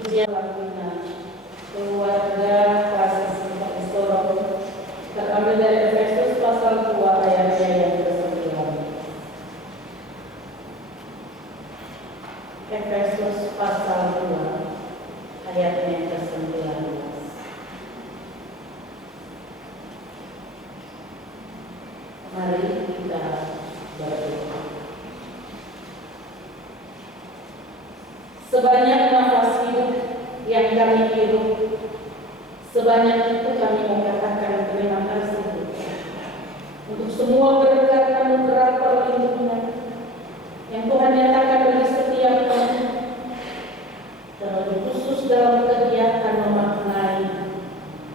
Pujian Laguna keluarga kasih Kristoro terambil dari Efesus pasal 2 ayatnya yang ke-9. Efesus pasal 2 ayatnya yang ke-9. Mari kita berdoa. Sebanyak nafas hidup yang kami hirup, sebanyak itu kami mengatakan terima kasih untuk semua berkat anugerah perlindungan yang Tuhan nyatakan bagi setiap kami, terlebih khusus dalam kegiatan memaknai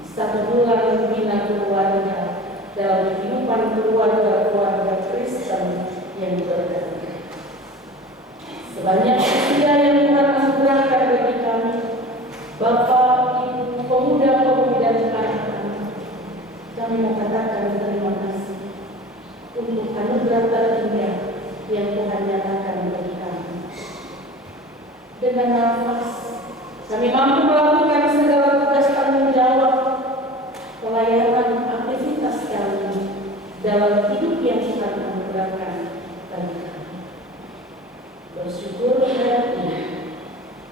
1 bulan bina keluarga dalam kehidupan keluarga Kristen yang berkati. Sebanyak usia yang Tuhan anugerahkan bagi kami, Bapak, Ibu, pemuda-pemudi dan anak-anak, kami mengatakan terima kasih untuk anugerah terindah yang Tuhan nyatakan bagi kami. Dengan nafas, kami mampu melakukan segala tugas tanggung jawab, pelayanan, aktivitas kami dalam hidup yang Tuhan anugerahkan bagi kami. Bersyukur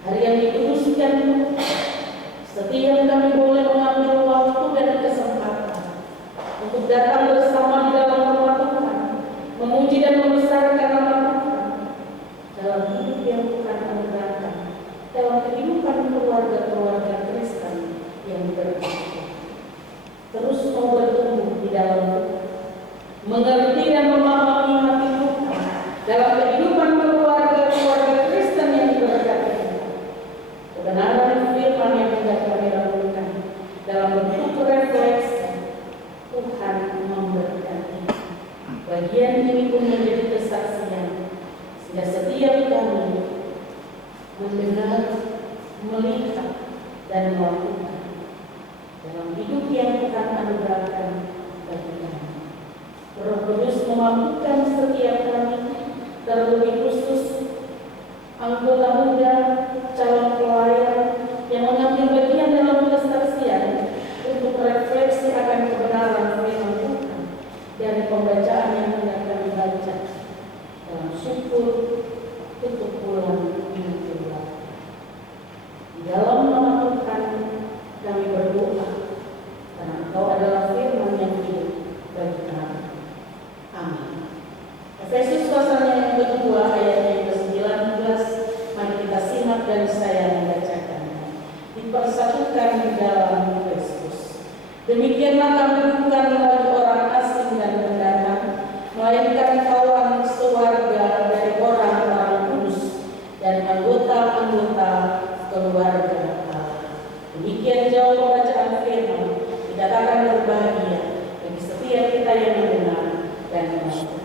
hari yang dikuduskan, setiap kami boleh mengambil waktu dan kesempatan untuk datang bersama di dalam rumah Tuhan, memuji dan membesarkan nama Tuhan dalam hidup yang Tuhan anugerahkan, dalam kehidupan keluarga Kristen yang berkati. Terus mau bertumbuh di dalam Tuhan, mengerti dan memahami hati Tuhan dalam kehidupan keluarga Kristen yang diberkati. Kebenaran firman yang hendak kami lakukan dalam bentuk refleksi, Tuhan memberkati. Bagian ini pun menjadi kesaksian sehingga setiap kami mendengar, melihat, dan melakukan dalam hidup yang Tuhan anugerahkan bagi kami. Roh Kudus memampukan setiap kami, terlebih khusus anggota muda, calon pelayan yang mengambil bagian dalam kesaksian untuk refleksi akan kebenaran firman Tuhan dari pembacaan yang hendak kami baca dalam syukur untuk pulang minggu kedua. Di dalam nama Tuhan kami berdoa karena Engkau adalah firman yang hidup bagi kami. Amin. Efesus pasalnya yang kedua ayatnya yang ke-19, mari kita simak dan saya membacakan. Dipersatukan di dalam Kristus. Demikianlah kami bukan lagi orang asing dan pendatang, melainkan kawan sewarga dari orang-orang kudus dan anggota-anggota keluarga Allah. Demikian jauh pembacaan firman, dikatakan berbahagia bagi setiap kita yang mendengar dan melakukan.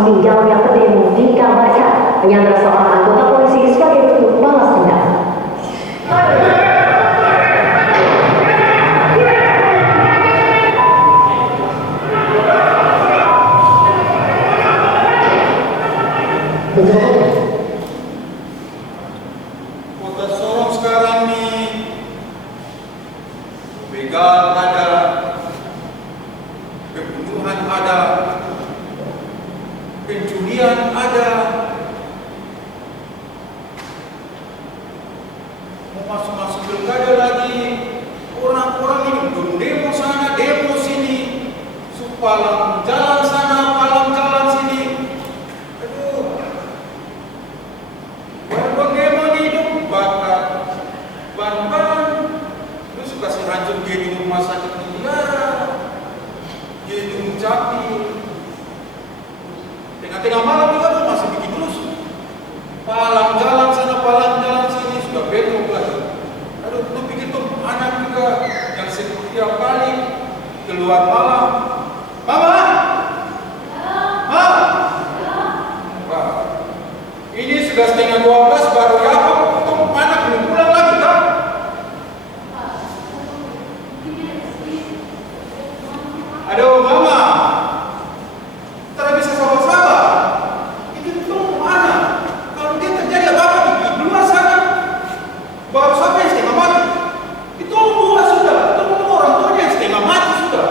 Meninggalnya pendemo dikabarkan menyandra seorang anggota polisi sebagai bentuk balas dendam. Betul. selamat malam. Mama? Ma? Wah, ini sudah setengah 12 baru ya, untung anak belum pulang lagi kan? Aduh, Mama. Tak bisa sabar-sabar. Itu tuh mana? Kalau dia terjadi apa-apa di luar sana, baru sampai yang setengah mati. Itu bukan sudah. Itu orang tuanya yang setengah mati sudah.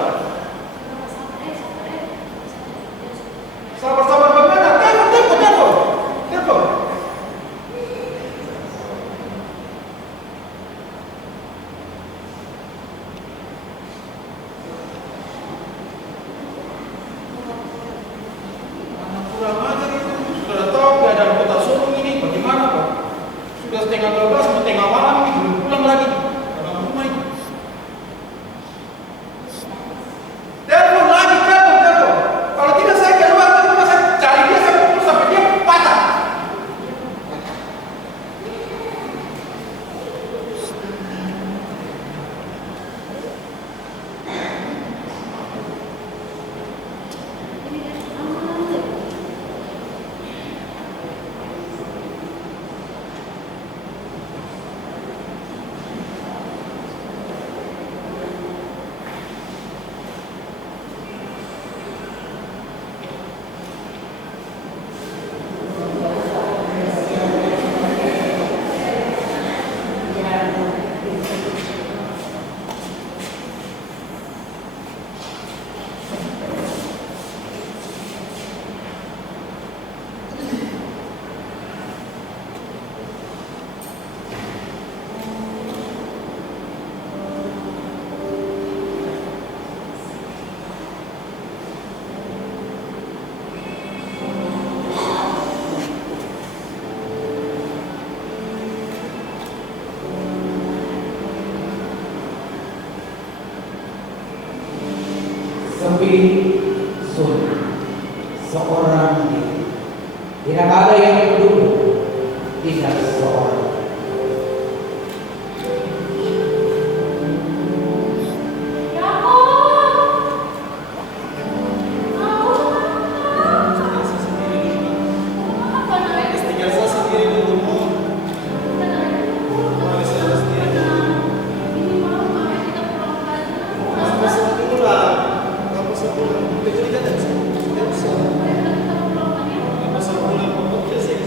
Sabar-sabar bagaimana? Telepon. Anak kurang ajar itu. Sudah tahu keadaan kota Solo ini bagaimana, Pak? Sudah setengah 12, mau tengah malam ini belum pulang lagi. Dalam rumah ini. Telepon lagi. Kalau tidak saya keluar dari rumah, saya cari dia sampai pukul sampai dia patah. Sepi sunyi, seorang diri. Tidak ada yang peduli, tidak seorang. Masa bulan pokoknya saya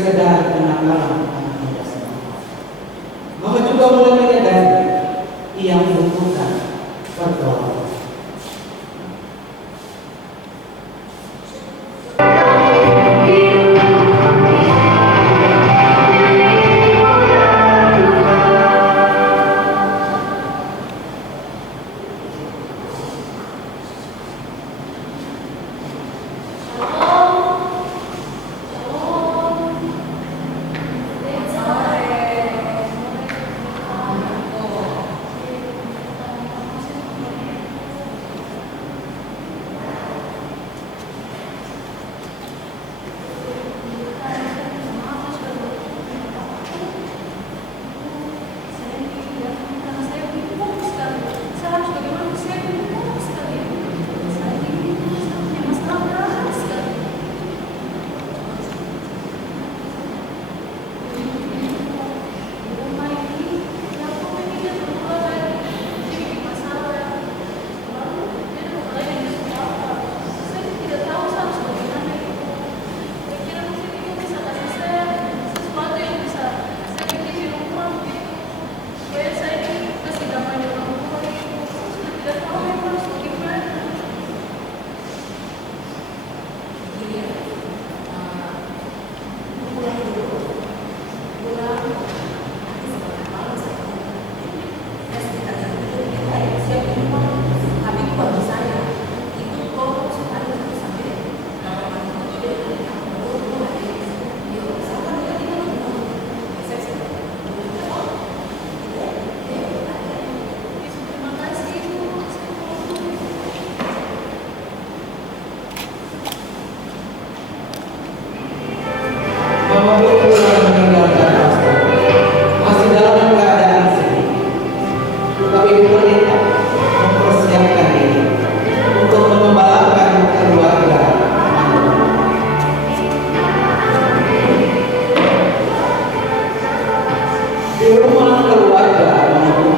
sekedar kenakalan anak muda semua. Mama juga mulai menyadari ia membutuhkan pertolongan. Mama pun mulai meninggalkan pastor, masih dalam keadaan sedih. Tetapi pemerintah mempersiapkan diri untuk mengembalakan keluarga Manu. Di rumah keluarga Manu,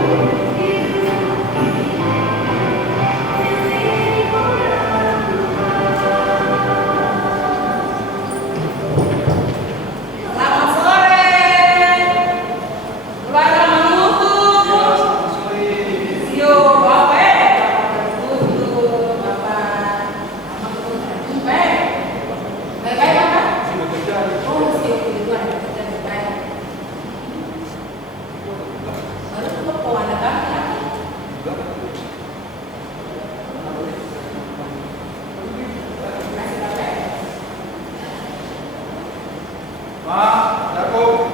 Ma, Dato.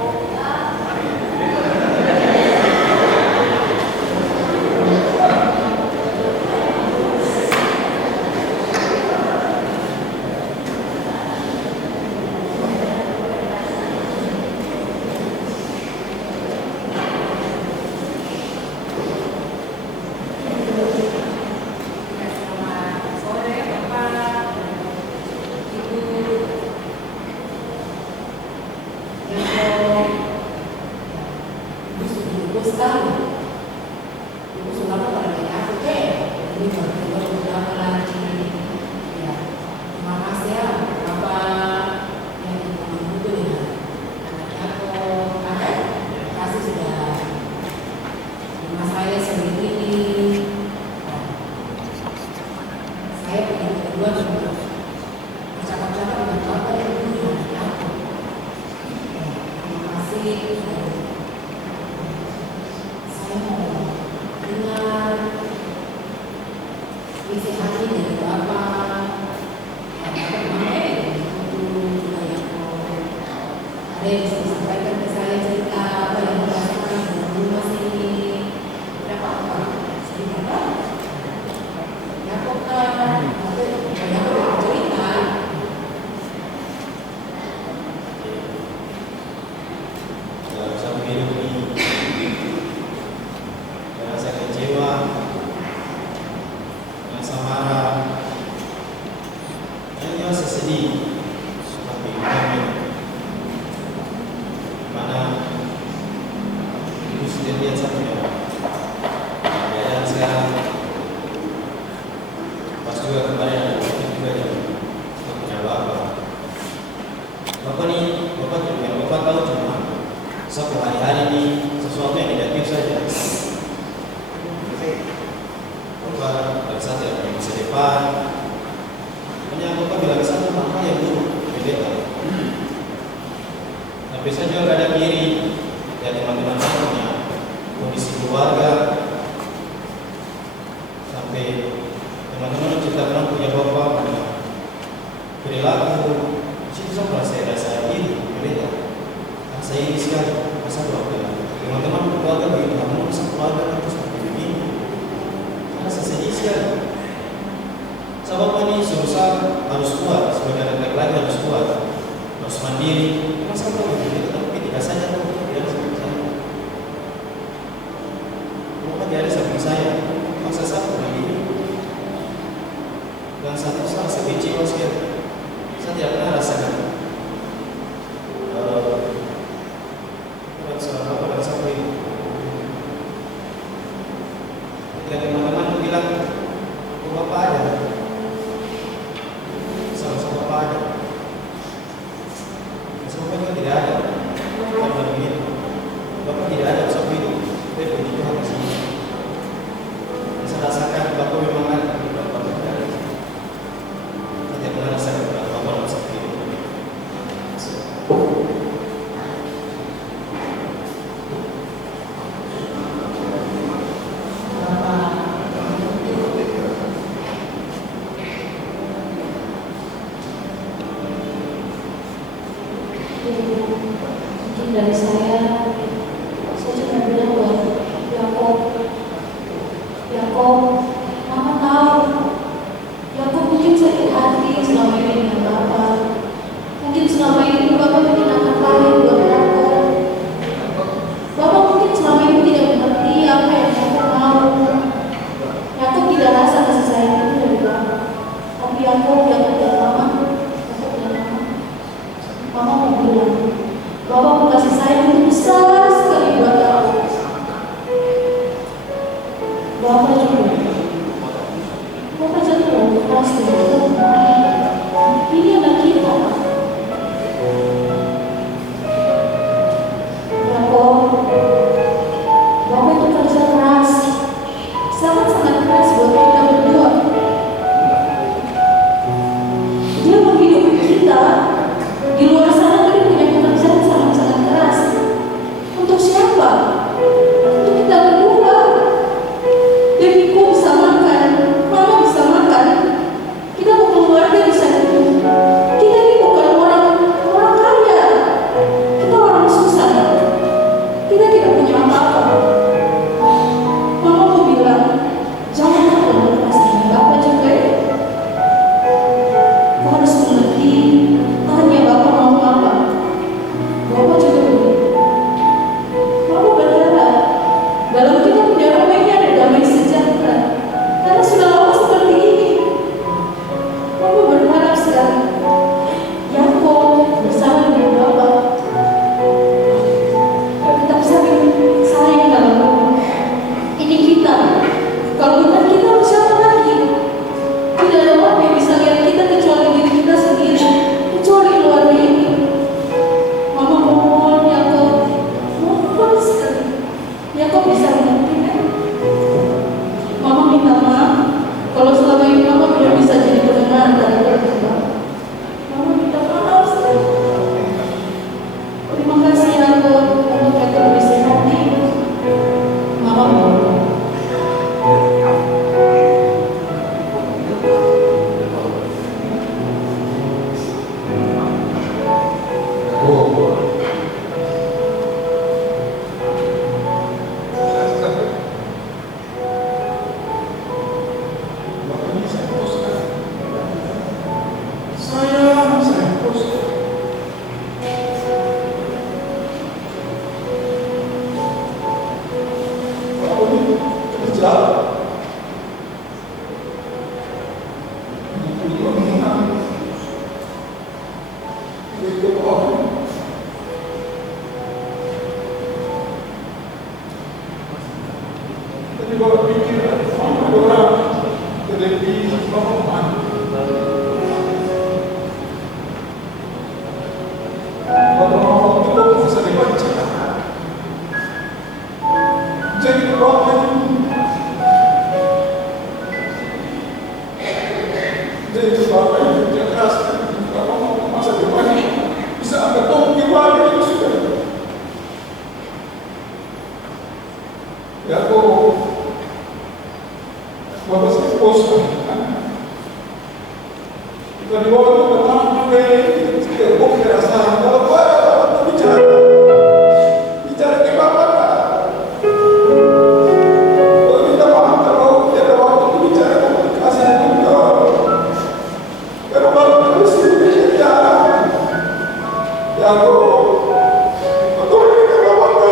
Bapak nih, Bapak juga Tapi saya juga ada kiri, ya teman-teman punya kondisi keluarga, sampai teman-teman menciptakan punya bapak, punya perilaku. Itu sama saya rasa ini, beda. Saya ini sekali, masa keluarga. Teman-teman keluarga begitu, kamu masa keluarga itu seperti begini. Rasa sedih sekali. Sebab ini susah, harus kuat, sebagai laki-laki harus kuat, harus mandiri. Masa begitu, tapi tidak saja tidak seperti saya. Bukan jadi seperti saya, masa satu begini. Dan saat itu saya kecewa sekali. Saya tidak pernah rasakan. Pada saat itu, ketika teman-teman bilang, "Oh, bapak ada." Sama-sama bapak ada. Sama juga tidak ada. Karena begitu, bapak tidak ada seperti itu. Tapi puji Tuhan di sini. Saya rasakan bapak memang ada. Bapak tidak ada. Saya tidak pernah rasakan bapak seperti itu. Mungkin dari saya cuma bilang buat Yakob, Mama tahu, Yakob mungkin sakit hati selama ini dengan Bapak. Mungkin selama ini Bapak bikin akan baik buat Yakob. Bapak mungkin selama ini tidak mengerti apa yang Yakob mau. Yakob tidak rasa kasih sayang itu dari Bapak. Tapi Yakob jangan dari Mama. Mama mau bilang, Bapak mau kasih sayang itu besar sekali buat aku. Bapak juga keras dengan ini anak kita. Bapak itu kerja keras, sangat-sangat keras buat kita berdua. Dia menghidupi kita. Di luar sana dia punya pekerjaan sangat-sangat keras. Untuk siapa? Untuk kita berdua. Demiku bisa makan, Mama bisa makan. Kita mau keluarga bisa hidup. Kita ini bukan orang kaya. Kita orang susah. Kita tidak punya apa-apa. Mama mau bilang, jangan terlalu keras dengan Bapak juga ya. Kau harus mengerti. Tanya Bapak mau apa. Bapak juga begitu. Bapak berharap dalam kita punya rumah ini ada damai sejahtera. Karena sudah lama seperti ini. Bapak berharap sekali Yakob bersama dengan Bapak tetap saling sayang dalam rumah. Ini kita. Kalau bukan kita, siapa lagi? Tidak ada orang yang bisa lihat kita kecuali diri kita sendiri. Kecuali keluarga ini. Mama mohon Yakob, mohon sekali. Yakob bisa mengerti kan? Mama minta maaf kalau selama ini Mama belum bisa jadi pendengar dari Bapak. Mama minta maaf sekali. Terima kasih Yakob untuk Yakob bisa hati. Mama mohon. Jadi Bapak yang kerja keras, Bapak mau masa depan bisa angkat topi keluarga itu sudah dosa. Kita di bawah itu tenang juga kita bukan rasa kalau Bapak bicara ke Bapak. Kalau kita paham kalau tidak ada waktu bicara komunikasi juga. Karena Bapak terus bicara. Ya betul kita Bapak.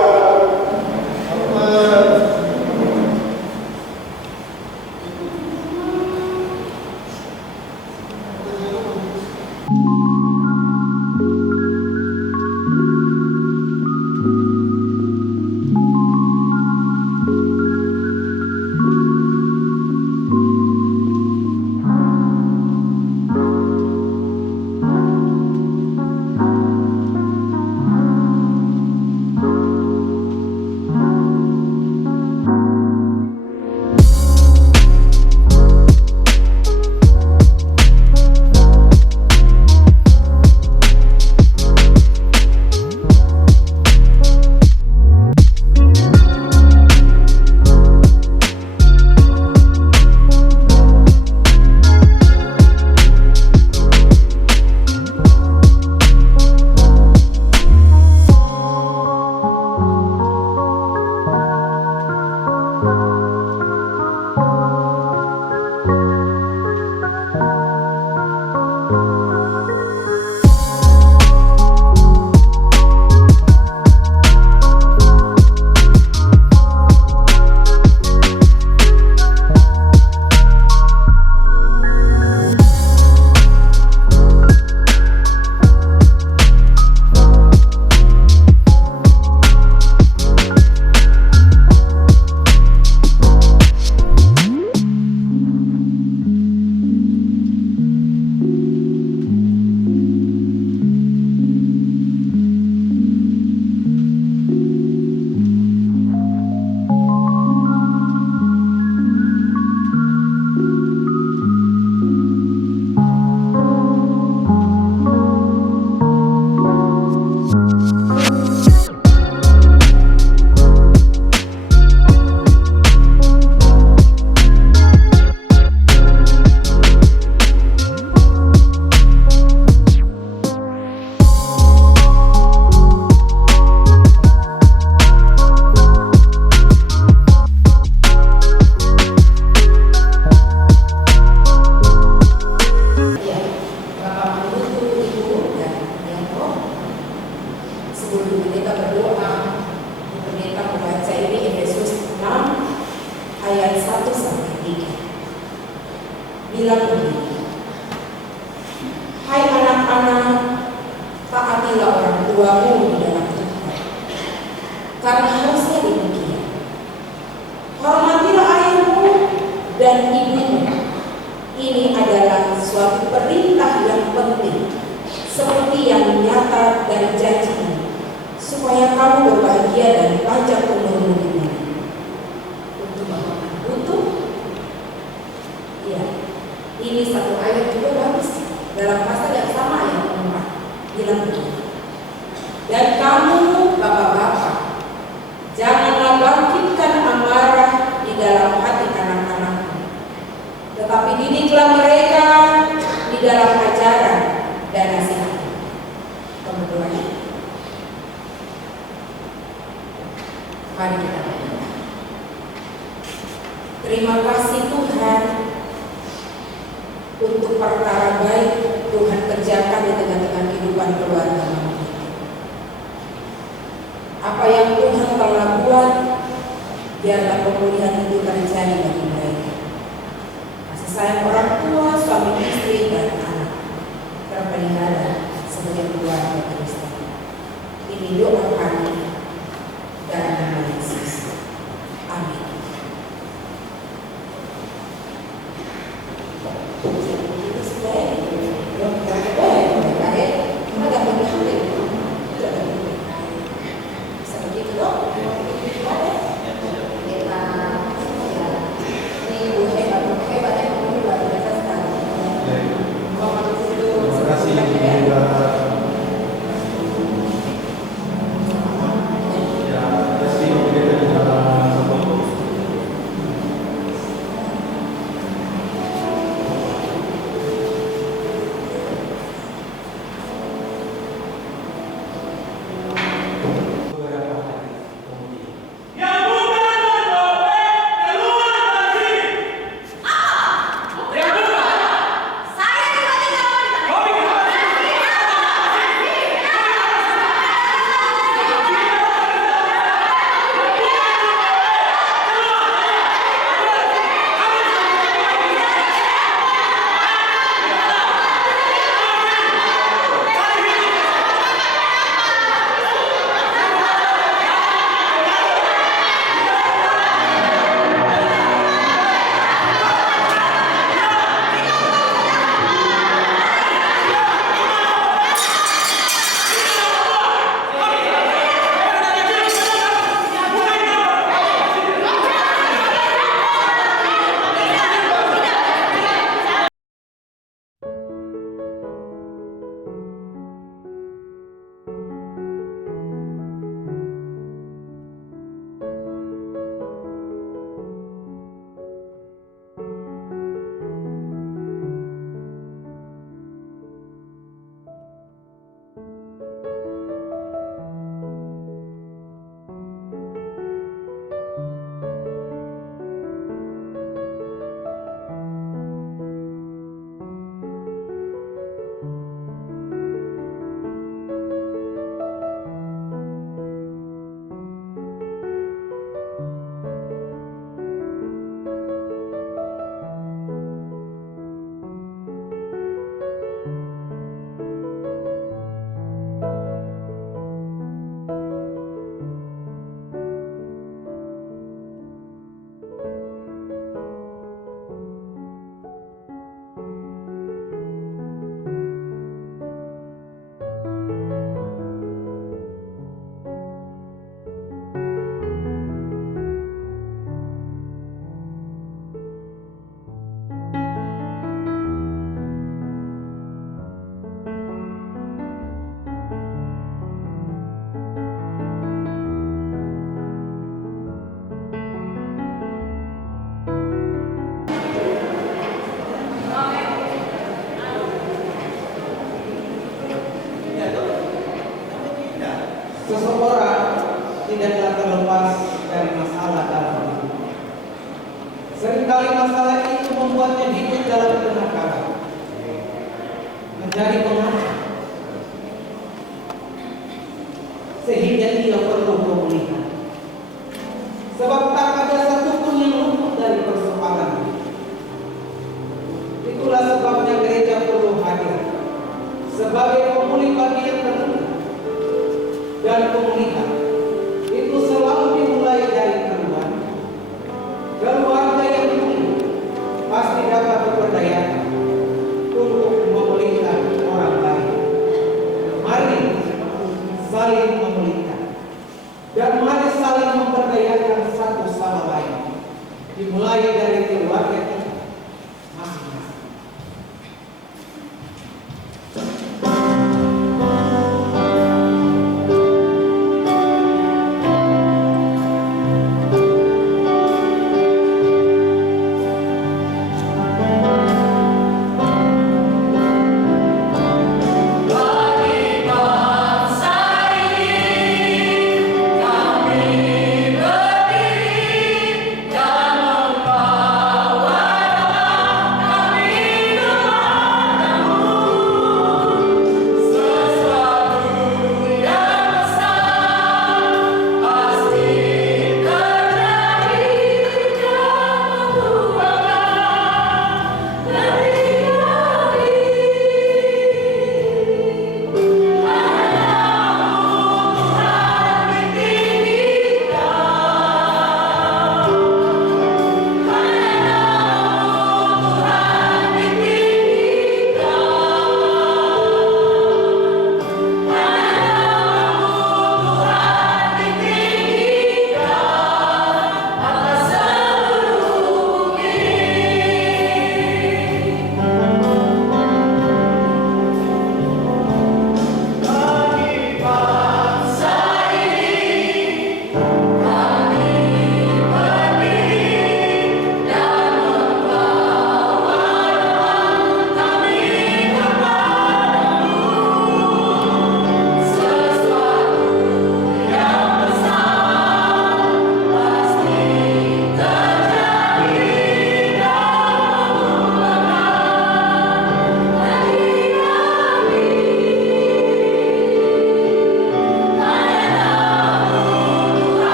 bilang begini, hai anak-anak, taatilah orang tuamu di dalam Tuhan, karena harusnya demikian. Hormatilah ayahmu dan ibumu. Ini adalah suatu perintah yang penting, seperti yang nyata dari janji ini, supaya kamu berbahagia dan panjang umurmu di dunia. Untuk bahwa butuh, ya, ini satu ayat juga bagus dalam pasal yang sama ayat 4 bilang begini. Dan kamu bapak-bapak, janganlah bangkitkan amarah di dalam hati anak-anakmu, tetapi didiklah mereka di dalam ajaran dan nasihat. Kemudian, mari kita berdoa. Terima kasih Tuhan untuk perkara baik Tuhan kerjakan di tengah-tengah kehidupan keluarga kami. Apa yang Tuhan telah buat, biarlah pemulihan itu terjadi bagi mereka. Kasih sayang orang tua, suami istri dan anak terpelihara sebagai keluarga Kristen. Ini doa kami dalam nama Yesus. Amin. Seseorang tidaklah terlepas dari masalah dalam hidup. Seringkali masalah itu membuatnya hidup dalam kenakalan, menjadi pengacau, sehingga ia perlu pemulihan. Sebab tak ada satupun yang luput dari persoalan. Itulah sebabnya gereja perlu hadir sebagai pemulih bagi yang terluka. Dan pemulihan itu selalu dimulai dari keluarga. Keluarga yang pulih pasti dapat berdayakan untuk memulihkan orang lain. Mari saling memulihkan dan mari saling memberdayakan satu sama lain. Dimulai dari keluarga kita masing-masing. Kami berdiri dan membawa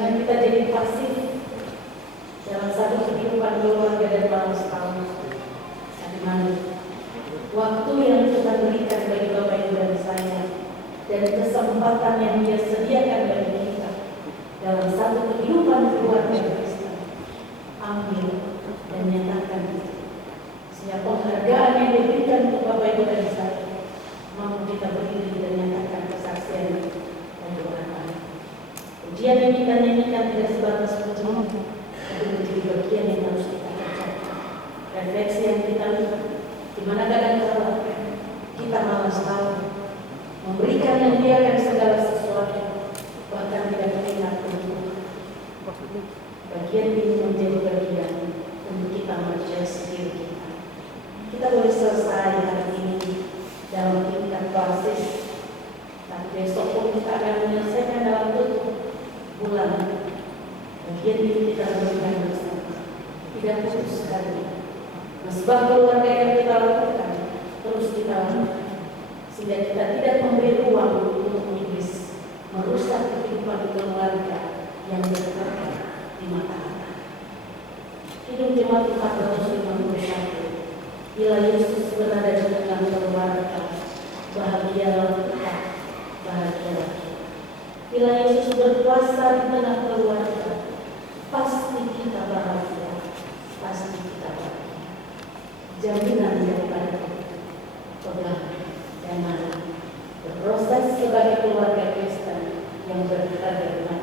Jangan kita jadi pasif dalam satu kehidupan keluarga dan lifestyle. Di mana waktu yang Tuhan berikan bagi Bapak Ibu dan saya dan kesempatan yang Dia sediakan bagi kita dalam satu kehidupan keluarga Kristen, ambil dan nyatakan itu. Sehingga penghargaan yang diberikan untuk Bapak Ibu dan saya, mampu kita berdiri dan nyatakan kesaksian dan kebenaran. Pujian yang kita nyanyikan tidak sebatas pujian, tapi menjadi bagian yang harus kita kerjakan. Refleksi yang kita lihat, di mana kadang-kadang kita malas tahu memberikan yang Dia akan segala sesuatu, bahkan tidak mengingat untuk bagian ini menjadi bagian untuk kita menjadi diri kita. Kita boleh selesai hari ini dalam tingkat basis, tapi besok pun kita akan menyelesaikan dalam tutup bulan. Bagian ini kita berikan bersama, tidak putus sekali. Mesbah keluarga yang kita lakukan terus kita lakukan, sehingga kita tidak memberi ruang untuk iblis merusak kehidupan keluarga yang berkah di mata Allah. Hidup jemaat 451. Bila Yesus berada di tengah keluarga, bahagialah kita, bahagialah kita. Bila Yesus berkuasa di tengah keluarga, pasti kita bahagia, pasti kita bahagia. Jaminan daripada pegang dan mari berproses sebagai keluarga Kristen yang berharga.